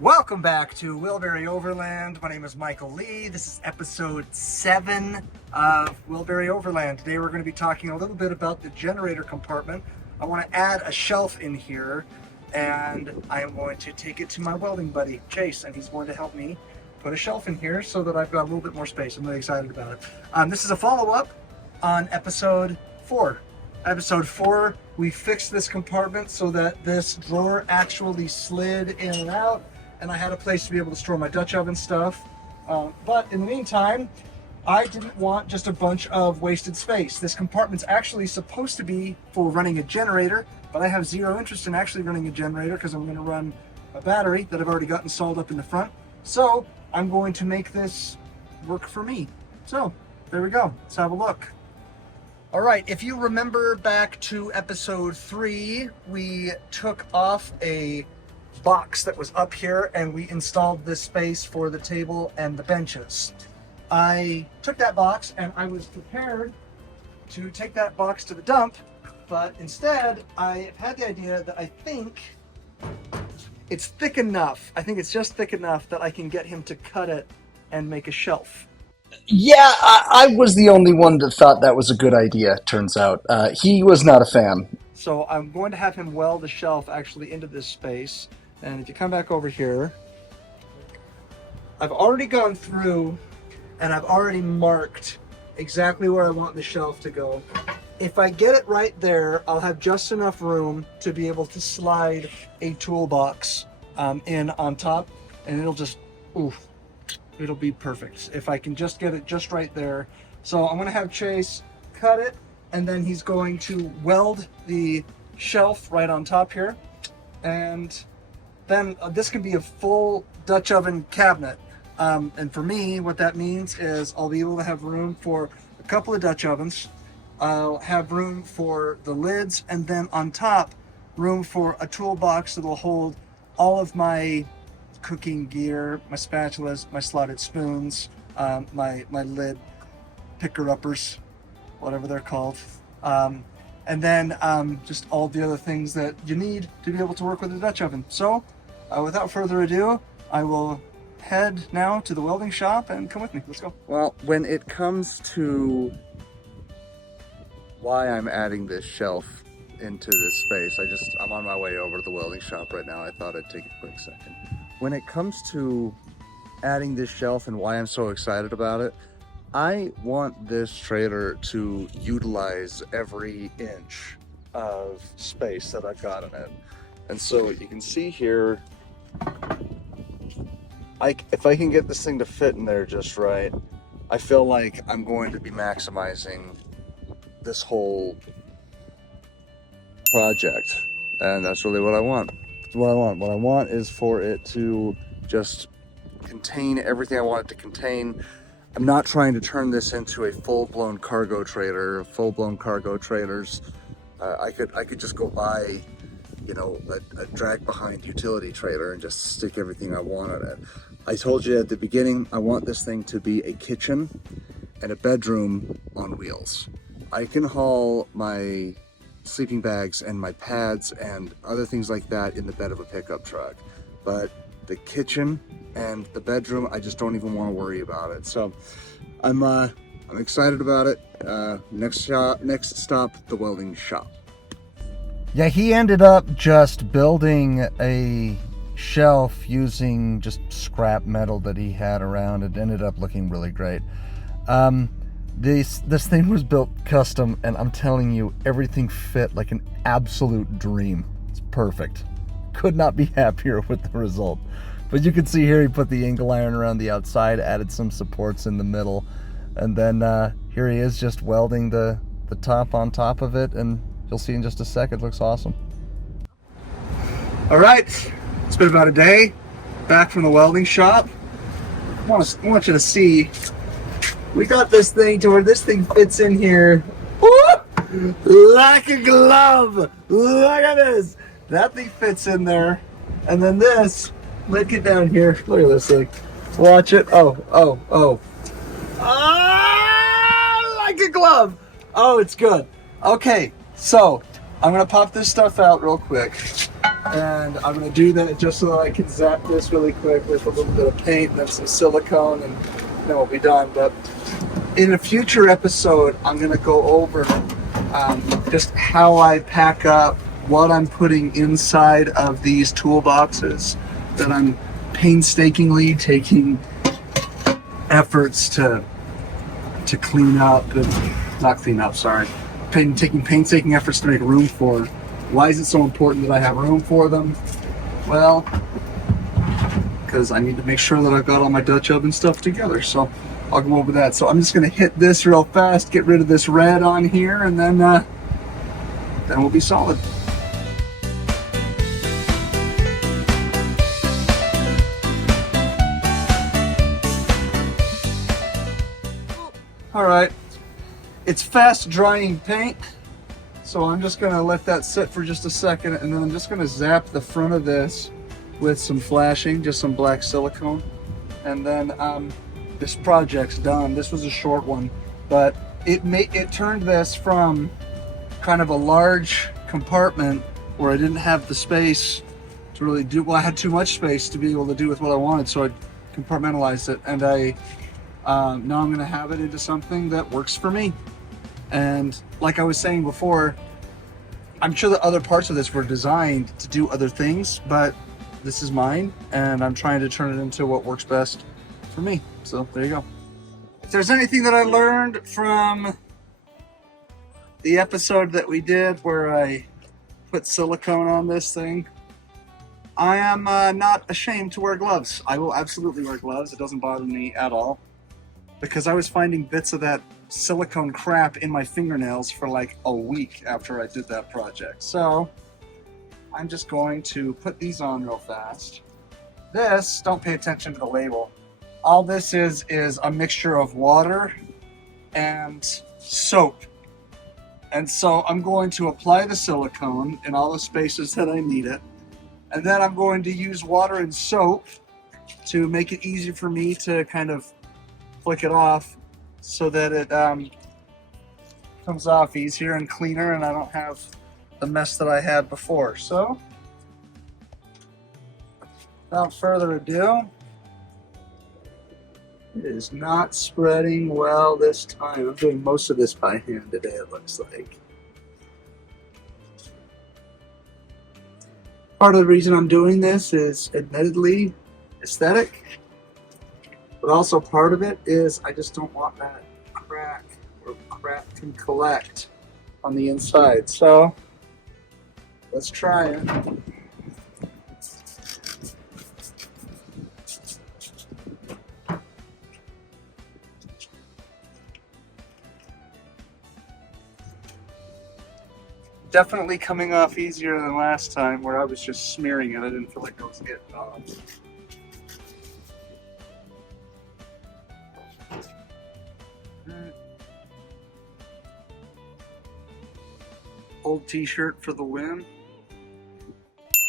Welcome back to Wilbury Overland. My name is Michael Lee. This is episode 7 of Wilbury Overland. Today we're going to be talking a little bit about the generator compartment. I want to add a shelf in here, and I am going to take it to my welding buddy, Chase, and he's going to help me put a shelf in here so that I've got a little bit more space. I'm really excited about it. This is a follow-up on episode 4. Episode 4, we fixed this compartment so that this drawer actually slid in and out, and I had a place to be able to store my Dutch oven stuff. But in the meantime, I didn't want just a bunch of wasted space. This compartment's actually supposed to be for running a generator, but I have zero interest in actually running a generator because I'm going to run a battery that I've already got installed up in the front. So I'm going to make this work for me. So there we go. Let's have a look. All right, if you remember back to episode 3, we took off a box that was up here and we installed this space for the table and the benches. I took that box and I was prepared to take that box to the dump, but instead I had the idea that I think it's thick enough. I think it's just thick enough that I can get him to cut it and make a shelf. Yeah, I was the only one that thought that was a good idea, turns out. He was not a fan. So I'm going to have him weld the shelf actually into this space. And if you come back over here, I've already gone through and I've already marked exactly where I want the shelf to go. If I get it right there, I'll have just enough room to be able to slide a toolbox in on top, and it'll just, it'll be perfect. If I can just get it just right there. So I'm gonna have Chase cut it, and then he's going to weld the shelf right on top here. And then this can be a full Dutch oven cabinet. And for me, what that means is I'll be able to have room for a couple of Dutch ovens. I'll have room for the lids, and then on top, room for a toolbox that'll hold all of my cooking gear, my spatulas, my slotted spoons, my lid picker-uppers, whatever they're called. And then just all the other things that you need to be able to work with a Dutch oven. So without further ado, I will head now to the welding shop and come with me. Let's go. Well, when it comes to why I'm adding this shelf into this space, I'm on my way over to the welding shop right now. I thought I'd take a quick second. When it comes to adding this shelf and why I'm so excited about it, I want this trailer to utilize every inch of space that I've got in it. And so you can see here, if I can get this thing to fit in there just right, I feel like I'm going to be maximizing this whole project. And that's really what I want. What I want is for it to just contain everything I want it to contain. I'm not trying to turn this into a full-blown cargo trailer. Full-blown cargo trailers, I could just go buy, you know, a drag-behind utility trailer and just stick everything I want on it. I told you at the beginning, I want this thing to be a kitchen and a bedroom on wheels. I can haul my sleeping bags and my pads and other things like that in the bed of a pickup truck, but the kitchen and the bedroom, I just don't even want to worry about it. So I'm excited about it. Next stop, the welding shop. Yeah, he ended up just building a shelf using just scrap metal that he had around. It ended up looking really great. This thing was built custom, and I'm telling you, everything fit like an absolute dream. It's perfect. Could not be happier with the result. But you can see here he put the angle iron around the outside, added some supports in the middle, and then here he is just welding the top on top of it, and you'll see in just a second. It looks awesome. All right, it's been about a day back from the welding shop. I want you to see, we got this thing to where this thing fits in here. Woo! Like a glove. Look at this. That thing fits in there. And then this, let's get down here. Look at this thing. Watch it. Oh. Ah, like a glove. Oh, it's good. Okay, so I'm gonna pop this stuff out real quick. And I'm gonna do that just so that I can zap this really quick with a little bit of paint and then some silicone, and then we'll be done. But in a future episode, I'm gonna go over just how I pack up what I'm putting inside of these toolboxes that I'm painstakingly taking efforts to clean up, and not clean up, sorry, taking painstaking efforts to make room for. Why is it so important that I have room for them? Well, because I need to make sure that I've got all my Dutch oven stuff together. So I'll go over that. So I'm just going to hit this real fast, get rid of this red on here, and then we'll be solid. All right, it's fast drying paint. So I'm just gonna let that sit for just a second, and then I'm just gonna zap the front of this with some flashing, just some black silicone. And then this project's done. This was a short one, but it turned this from kind of a large compartment where I didn't have the space to really do, well, I had too much space to be able to do with what I wanted, so I compartmentalized it, and now I'm gonna have it into something that works for me. And like I was saying before, I'm sure that other parts of this were designed to do other things, but this is mine, and I'm trying to turn it into what works best for me. So there you go. If there's anything that I learned from the episode that we did where I put silicone on this thing, I am not ashamed to wear gloves. I will absolutely wear gloves. It doesn't bother me at all, because I was finding bits of that silicone crap in my fingernails for like a week after I did that project. So I'm just going to put these on real fast. This, don't pay attention to the label. All this is a mixture of water and soap. And so I'm going to apply the silicone in all the spaces that I need it. And then I'm going to use water and soap to make it easy for me to kind of flick it off, so that it comes off easier and cleaner, and I don't have the mess that I had before. So without further ado, it is not spreading well this time. I'm doing most of this by hand today, it looks like. Part of the reason I'm doing this is admittedly aesthetic, but also part of it is I just don't want that crack or crap can collect on the inside. So let's try it. Definitely coming off easier than last time where I was just smearing it. I didn't feel like I was getting off. Old t-shirt for the win.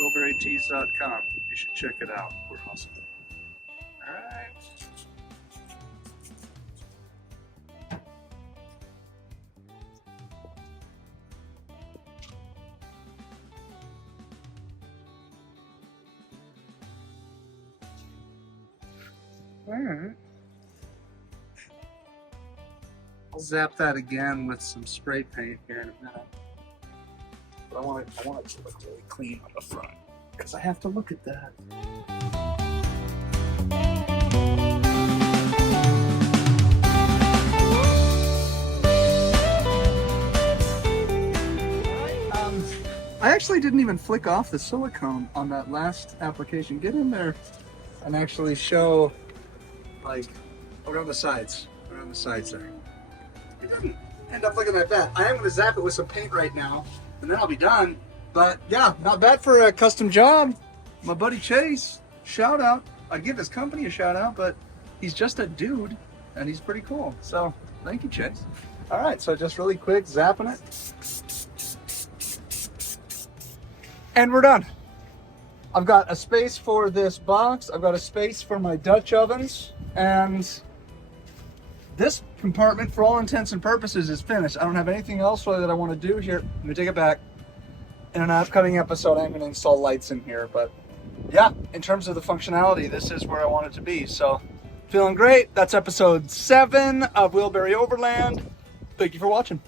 WillberryTees.com. You should check it out. We're awesome. Alright. Alright. I'll zap that again with some spray paint here in a minute. But I want it to look really clean on the front, because I have to look at that. I actually didn't even flick off the silicone on that last application. Get in there and actually show, like, around the sides there. It didn't end up looking like that. I am going to zap it with some paint right now, and then I'll be done. But yeah, not bad for a custom job. My buddy Chase, shout out. I give his company a shout out, but he's just a dude, and he's pretty cool. So thank you, Chase. All right, so just really quick, zapping it. And we're done. I've got a space for this box. I've got a space for my Dutch ovens, and this compartment, for all intents and purposes, is finished. I don't have anything else really that I want to do here. Let me take it back. in an upcoming episode, I'm going to install lights in here. But yeah, in terms of the functionality, this is where I want it to be. So feeling great. That's episode 7 of Wheelbarrow Overland. Thank you for watching.